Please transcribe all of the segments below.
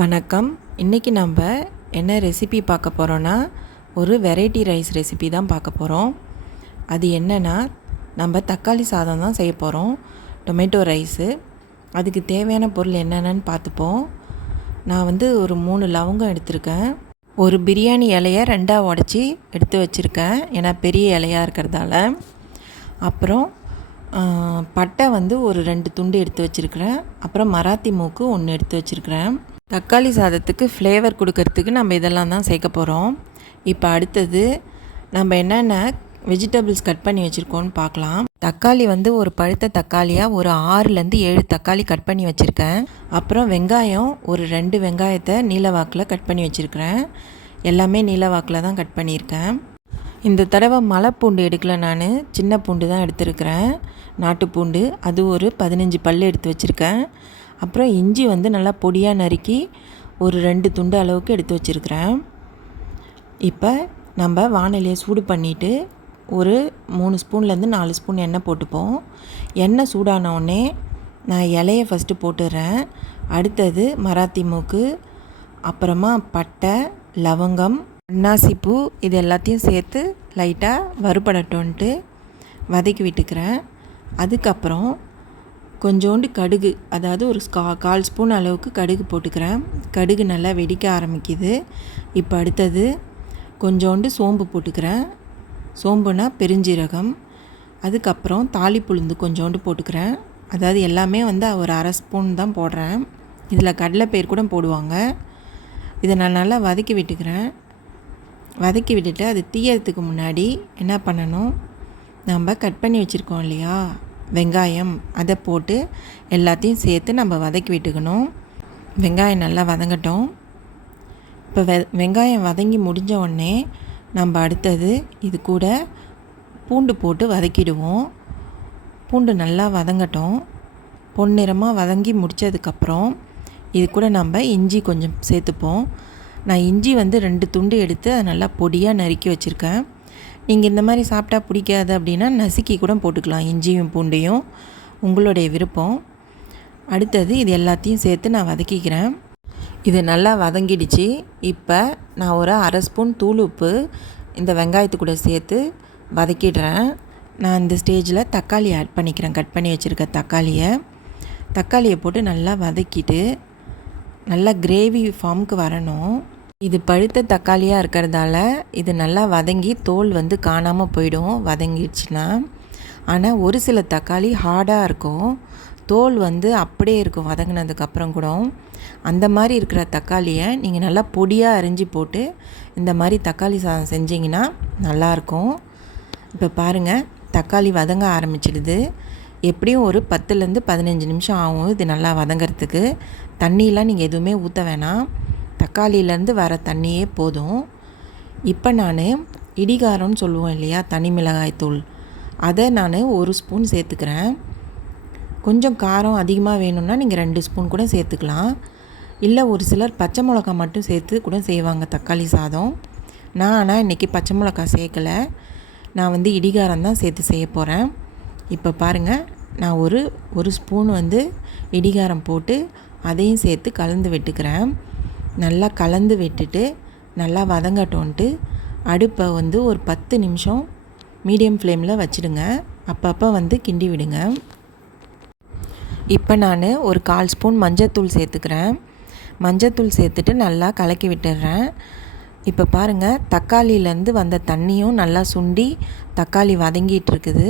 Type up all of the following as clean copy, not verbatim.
வணக்கம். இன்றைக்கி நம்ம என்ன ரெசிபி பார்க்க போகிறோன்னா, ஒரு வெரைட்டி ரைஸ் ரெசிபி தான் பார்க்க போகிறோம். அது என்னென்னா, நம்ம தக்காளி சாதம் தான் செய்ய போகிறோம், டொமேட்டோ ரைஸு. அதுக்கு தேவையான பொருள் என்னென்னு பார்த்துப்போம். நான் ஒரு 3 லவங்கம் எடுத்திருக்கேன். ஒரு பிரியாணி இலையை 2ஆக உடச்சி எடுத்து வச்சுருக்கேன், ஏன்னா பெரிய இலையாக இருக்கிறதால. அப்புறம் பட்டை ஒரு 2 துண்டு எடுத்து வச்சுருக்கிறேன். அப்புறம் மராத்தி மூக்கு 1 எடுத்து வச்சுருக்கிறேன். தக்காளி சாதத்துக்கு ஃப்ளேவர் கொடுக்கறதுக்கு நம்ம இதெல்லாம் தான் சேர்க்க போகிறோம். இப்போ அடுத்தது நம்ம என்னென்ன வெஜிடபிள்ஸ் கட் பண்ணி வச்சுருக்கோன்னு பார்க்கலாம். தக்காளி ஒரு பழுத்த தக்காளியாக ஒரு 6லேருந்து 7 தக்காளி கட் பண்ணி வச்சுருக்கேன். அப்புறம் வெங்காயம் ஒரு 2 வெங்காயத்தை நீலவாக்கில் கட் பண்ணி வச்சுருக்கிறேன். எல்லாமே நீலவாக்கில் தான் கட் பண்ணியிருக்கேன். இந்த தடவை மலை பூண்டு எடுக்கல, நான் சின்ன பூண்டு தான் எடுத்துருக்கிறேன், நாட்டுப்பூண்டு. அது ஒரு 15 பல் எடுத்து வச்சுருக்கேன். அப்புறம் இஞ்சி நல்லா பொடியாக நறுக்கி ஒரு 2 துண்டு அளவுக்கு எடுத்து வச்சுருக்கிறேன். இப்போ நம்ம வானிலையை சூடு பண்ணிவிட்டு ஒரு 3 ஸ்பூன்லேருந்து 4 ஸ்பூன் எண்ணெய் போட்டுப்போம். எண்ணெய் சூடானோடனே நான் இலையை ஃபஸ்ட்டு போட்டுடுறேன். அடுத்தது மராத்தி மூக்கு, அப்புறமா பட்டை, லவங்கம், அன்னாசிப்பூ, இது எல்லாத்தையும் சேர்த்து லைட்டாக வறுபடட்டோன்ட்டு வதக்கி விட்டுக்கிறேன். அதுக்கப்புறம் கொஞ்சோண்டு கடுகு, அதாவது ஒரு 1/4 ஸ்பூன் அளவுக்கு கடுகு போட்டுக்கிறேன். கடுகு நல்லா வெடிக்க ஆரம்பிக்குது. இப்போ அடுத்தது கொஞ்சோண்டு சோம்பு போட்டுக்கிறேன். சோம்புனா பெருஞ்சீரகம். அதுக்கப்புறம் தாளிப்புளுந்து கொஞ்சோண்டு போட்டுக்கிறேன். அதாவது எல்லாமே ஒரு 1/2 ஸ்பூன் தான் போடுறேன். இதில் கடலைப்பயிர் கூட போடுவாங்க. இதை நான் நல்லா வதக்கி விட்டுக்கிறேன். வதக்கி விட்டுட்டு அது தீயறதுக்கு முன்னாடி என்ன பண்ணணும், நம்ம கட் பண்ணி வச்சுருக்கோம் இல்லையா வெங்காயம், அதை போட்டு எல்லாத்தையும் சேர்த்து நம்ம வதக்கி விட்டுக்கணும். வெங்காயம் நல்லா வதங்கட்டும். இப்போ வெங்காயம் வதங்கி முடிஞ்ச உடனே நம்ம அடுத்தது இது கூட பூண்டு போட்டு வதக்கிடுவோம். பூண்டு நல்லா வதங்கட்டும். பொன்னிறமாக வதங்கி முடித்ததுக்கப்புறம் இது கூட நம்ம இஞ்சி கொஞ்சம் சேர்த்துப்போம். நான் இஞ்சி 2 துண்டு எடுத்து அதை நல்லா பொடியாக நறுக்கி வச்சுருக்கேன். நீங்கள் இந்த மாதிரி சாப்பிட்டா பிடிக்காது அப்படின்னா நசுக்கி கூட போட்டுக்கலாம், இஞ்சியும் பூண்டையும், உங்களுடைய விருப்பம். அடுத்தது இது எல்லாத்தையும் சேர்த்து நான் வதக்கிக்கிறேன். இது நல்லா வதங்கிடுச்சு. இப்போ நான் ஒரு 1/2 ஸ்பூன் தூள் உப்பு இந்த வெங்காயத்து கூட சேர்த்து வதக்கிடுறேன். நான் இந்த ஸ்டேஜில் தக்காளி ஆட் பண்ணிக்கிறேன். கட் பண்ணி வச்சுருக்க தக்காளியை போட்டு நல்லா வதக்கிட்டு நல்லா கிரேவி ஃபார்முக்கு வரணும். இது பழுத்த தக்காளியாக இருக்கிறதால இது நல்லா வதங்கி தோல் காணாமல் போயிடும் வதங்கிடுச்சுன்னா. ஆனால் ஒரு சில தக்காளி ஹார்டாக இருக்கும், தோல் அப்படியே இருக்கும் வதங்கினதுக்கப்புறம் கூட. அந்த மாதிரி இருக்கிற தக்காளியை நீங்கள் நல்லா பொடியாக அரிஞ்சு போட்டு இந்த மாதிரி தக்காளி சாதம் செஞ்சிங்கன்னா நல்லாயிருக்கும். இப்போ பாருங்கள், தக்காளி வதங்க ஆரம்பிச்சிடுது. எப்படியும் ஒரு 10லேருந்து 15 நிமிஷம் ஆகும் இது நல்லா வதங்கிறதுக்கு. தண்ணியெலாம் நீங்கள் எதுவுமே ஊற்ற வேணாம், தக்காளியிலேருந்து வர தண்ணியே போதும். இப்போ நான் இடிகாரம்னு சொல்லுவோம் இல்லையா, தனி மிளகாய் தூள், அதை நான் 1 ஸ்பூன் சேர்த்துக்கிறேன். கொஞ்சம் காரம் அதிகமாக வேணும்னா நீங்கள் 2 ஸ்பூன் கூட சேர்த்துக்கலாம். இல்லை ஒரு சிலர் பச்சை மிளகா மட்டும் சேர்த்து கூட செய்வாங்க தக்காளி சாதம். நான் ஆனால் இன்றைக்கி பச்சை மிளகா சேர்க்கலை, நான் இடிகாரம் தான் சேர்த்து செய்ய போகிறேன். இப்போ பாருங்கள், நான் ஒரு ஸ்பூன் இடிகாரம் போட்டு அதையும் சேர்த்து கலந்து விட்டுக்கிறேன். நல்லா கலந்து விட்டுட்டு நல்லா வதங்கட்டோன்ட்டு அடுப்பை ஒரு 10 நிமிஷம் மீடியம் ஃப்ளேமில் வச்சுடுங்க. அப்பப்போ கிண்டி விடுங்க. இப்போ நான் ஒரு 1/4 ஸ்பூன் மஞ்சத்தூள் சேர்த்துக்கிறேன். மஞ்சத்தூள் சேர்த்துட்டு நல்லா கலக்கி விட்டுடுறேன். இப்போ பாருங்கள், தக்காளியிலேருந்து வந்த தண்ணியும் நல்லா சுண்டி தக்காளி வதங்கிட்டு இருக்குது.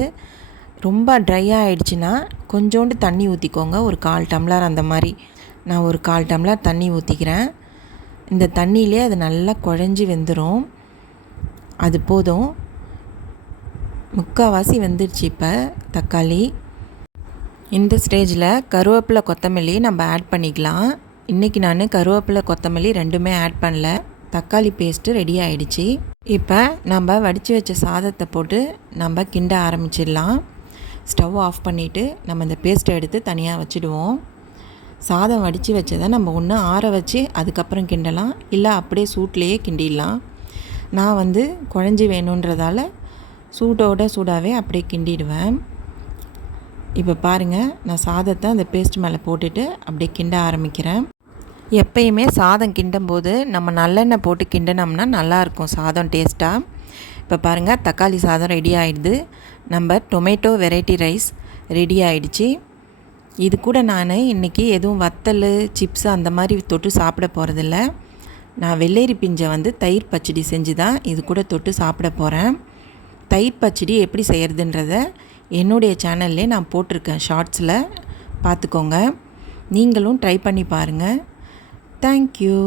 ரொம்ப ட்ரையாக ஆகிடுச்சின்னா கொஞ்சோண்டு தண்ணி ஊற்றிக்கோங்க, ஒரு 1/4 டம்ளர் அந்த மாதிரி. நான் ஒரு 1/4 டம்ளர் தண்ணி ஊற்றிக்கிறேன். இந்த தண்ணியிலே அது நல்லா குழஞ்சி வெந்துடும். அது போதும், முக்கால்வாசி வெந்துடுச்சு இப்போ தக்காளி. இந்த ஸ்டேஜில் கருவேப்பிலை, கொத்தமல்லி நம்ம ஆட் பண்ணிக்கலாம். இன்றைக்கி நான் கருவேப்பிலை, கொத்தமல்லி 2மே ஆட் பண்ணல. தக்காளி பேஸ்ட்டு ரெடி ஆகிடுச்சு. இப்போ நம்ம வடித்து வச்ச சாதத்தை போட்டு நம்ம கிண்ட ஆரம்பிச்சிடலாம். ஸ்டவ் ஆஃப் பண்ணிவிட்டு நம்ம இந்த பேஸ்ட்டை எடுத்து தனியாக வச்சுடுவோம். சாதம் வடித்து வச்சதை நம்ம ஒன்று ஆற வச்சு அதுக்கப்புறம் கிண்டலாம், இல்லை அப்படியே சூட்லேயே கிண்டிடலாம். நான் குழஞ்சி வேணுன்றதால சூடாகவே அப்படியே கிண்டிடுவேன். இப்போ பாருங்கள், நான் சாதத்தை அந்த பேஸ்ட் மேலே போட்டுட்டு அப்படியே கிண்ட ஆரம்பிக்கிறேன். எப்பயுமே சாதம் கிண்டும்போது நம்ம நல்லெண்ணெய் போட்டு கிண்டினோம்னா நல்லாயிருக்கும் சாதம் டேஸ்ட்டாக. இப்போ பாருங்கள், தக்காளி சாதம் ரெடி ஆகிடுது. நம்ம டொமேட்டோ வெரைட்டி ரைஸ் ரெடி ஆகிடுச்சு. இது கூட நான் இன்றைக்கி எதுவும் வத்தல் சிப்ஸு அந்த மாதிரி தொட்டு சாப்பிட போகிறதில்ல. நான் வெள்ளரி பிஞ்சை தயிர் பச்சடி செஞ்சு தான் இது கூட தொட்டு சாப்பிட போகிறேன். தயிர் பச்சடி எப்படி செய்கிறதுன்றத என்னுடைய சேனல்லே நான் போட்டிருக்கேன், ஷார்ட்ஸில் பார்த்துக்கோங்க. நீங்களும் ட்ரை பண்ணி பாருங்கள். தேங்க்யூ.